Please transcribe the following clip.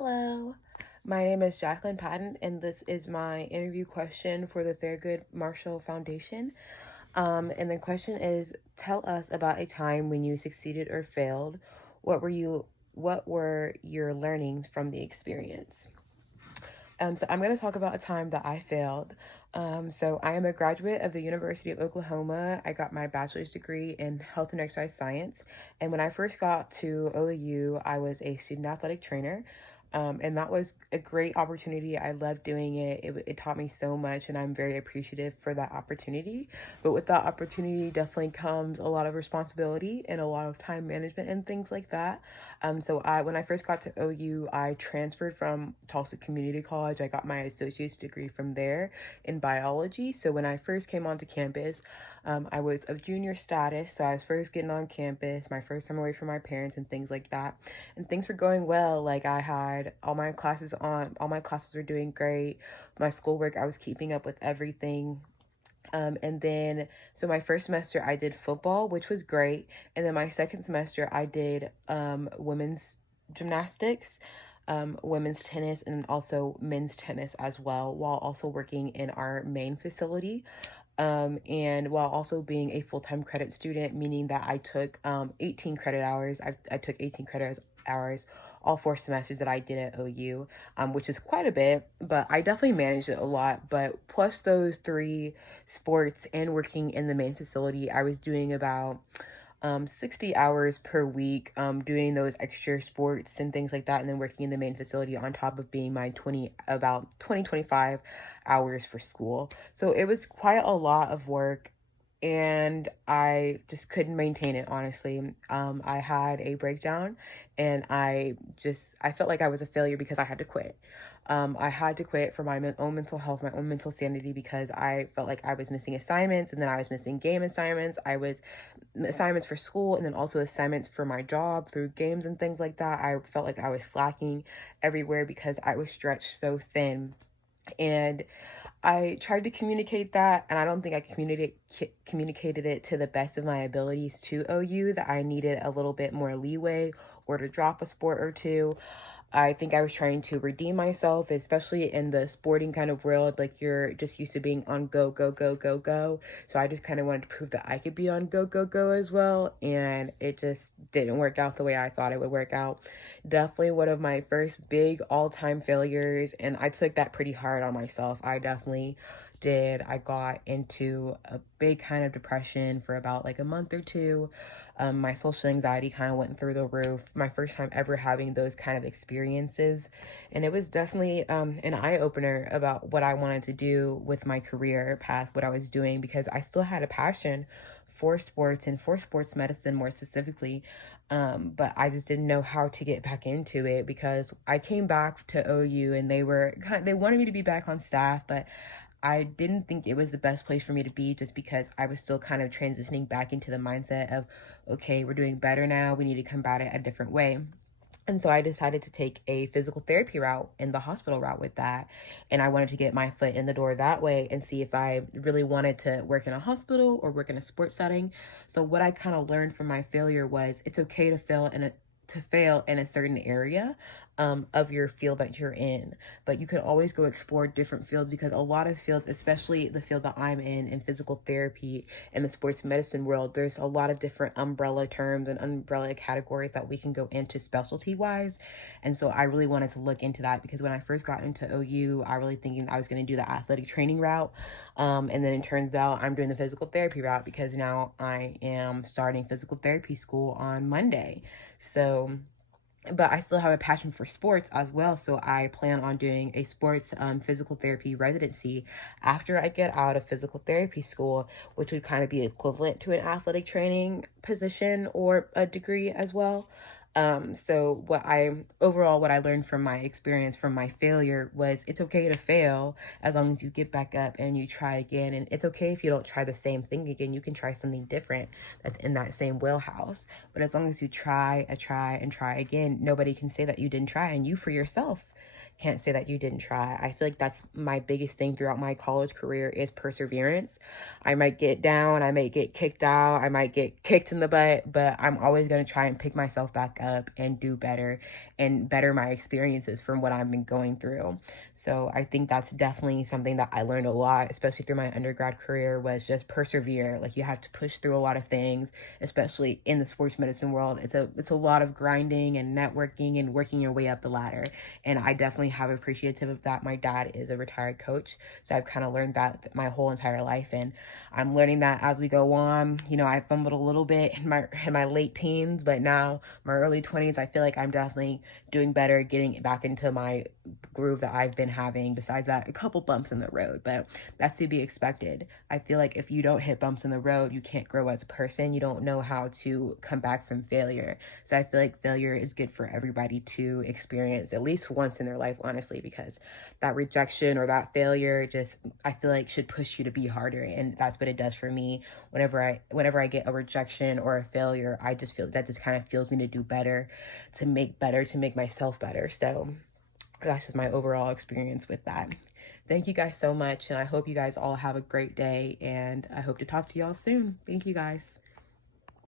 Hello, my name is Jacqueline Patton, and this is my interview question for the Thurgood Marshall Foundation. And the question is, tell us about a time when you succeeded or failed. What were you, what were your learnings from the experience? So I'm going to talk about a time that I failed. So I am a graduate of the University of Oklahoma. I got my bachelor's degree in health and exercise science. And when I first got to OU, I was a student athletic trainer. And that was a great opportunity. I loved doing it. It taught me so much, and I'm very appreciative for that opportunity. But with that opportunity definitely comes a lot of responsibility and a lot of time management and things like that. When I first got to OU, I transferred from Tulsa Community College. I got my associate's degree from there in biology. So when I first came onto campus, I was of junior status. So I was first getting on campus, my first time away from my parents and things like that. And things were going well. Like I had all my classes were doing great. My schoolwork, I was keeping up with everything. So my first semester I did football, which was great. And then my second semester I did women's gymnastics, women's tennis, and also men's tennis as well, while also working in our main facility. And while also being a full-time credit student, meaning that I took 18 credit hours. I took 18 credit hours all 4 semesters that I did at OU, which is quite a bit, but I definitely managed it a lot. But plus those three sports and working in the main facility, I was doing about 60 hours per week, doing those extra sports and things like that, and then working in the main facility on top of being my 25 hours for school. So it was quite a lot of work, and I just couldn't maintain it, honestly. I had a breakdown, and I felt like I was a failure because I had to quit. I had to quit for my own mental health, my own mental sanity, because I felt like I was missing assignments, and then I was missing game assignments. I was assignments for school, and then also assignments for my job through games and things like that. I felt like I was slacking everywhere because I was stretched so thin. And I tried to communicate that, and I don't think I communicated it to the best of my abilities to OU, that I needed a little bit more leeway or to drop a sport or two. I think I was trying to redeem myself, especially in the sporting kind of world. Like, you're just used to being on go, go, go, go, go. So I just kind of wanted to prove that I could be on go, go, go as well. And it just didn't work out the way I thought it would work out. Definitely one of my first big all-time failures. And I took that pretty hard on myself. I definitely did. I got into a big kind of depression for about like a month or two. My social anxiety kind of went through the roof. My first time ever having those kind of experiences. And it was definitely an eye-opener about what I wanted to do with my career path, what I was doing, because I still had a passion for sports and for sports medicine more specifically. But I just didn't know how to get back into it, because I came back to OU and they wanted me to be back on staff, but I didn't think it was the best place for me to be, just because I was still kind of transitioning back into the mindset of, okay, we're doing better now. We need to combat it a different way. And so I decided to take a physical therapy route and the hospital route with that. And I wanted to get my foot in the door that way and see if I really wanted to work in a hospital or work in a sports setting. So what I kind of learned from my failure was it's okay to fail in a certain area of your field that you're in, but you can always go explore different fields, because a lot of fields, especially the field that I'm in physical therapy and the sports medicine world, there's a lot of different umbrella terms and umbrella categories that we can go into specialty wise. And so I really wanted to look into that, because when I first got into OU, I really thinking I was going to do the athletic training route. And then it turns out I'm doing the physical therapy route, because now I am starting physical therapy school on Monday. So, but I still have a passion for sports as well. So I plan on doing a sports physical therapy residency after I get out of physical therapy school, which would kind of be equivalent to an athletic training position or a degree as well. So what I learned from my experience, from my failure, was it's okay to fail as long as you get back up and you try again. And it's okay if you don't try the same thing again. You can try something different that's in that same wheelhouse. But as long as you try and try again, nobody can say that you didn't try, and you for yourself can't say that you didn't try. I feel like that's my biggest thing throughout my college career is perseverance. I might get down, I might get kicked out, I might get kicked in the butt, but I'm always going to try and pick myself back up and do better and better my experiences from what I've been going through. So I think that's definitely something that I learned a lot, especially through my undergrad career, was just persevere. Like, you have to push through a lot of things, especially in the sports medicine world. It's a lot of grinding and networking and working your way up the ladder. And I definitely have appreciative of that. My dad is a retired coach, so I've kind of learned that my whole entire life, and I'm learning that as we go on. You know, I fumbled a little bit in my late teens, but now my early 20s, I feel like I'm definitely doing better, getting back into my groove that I've been having. Besides that, a couple bumps in the road, but that's to be expected. I feel like if you don't hit bumps in the road, you can't grow as a person. You don't know how to come back from failure. So I feel like failure is good for everybody to experience at least once in their life, honestly, because that rejection or that failure just, I feel like, should push you to be harder. And that's what it does for me. Whenever I get a rejection or a failure, I just feel that just kind of fuels me to do better, to make myself better. So that's just my overall experience with that. Thank you guys so much, and I hope you guys all have a great day, and I hope to talk to y'all soon. Thank you guys.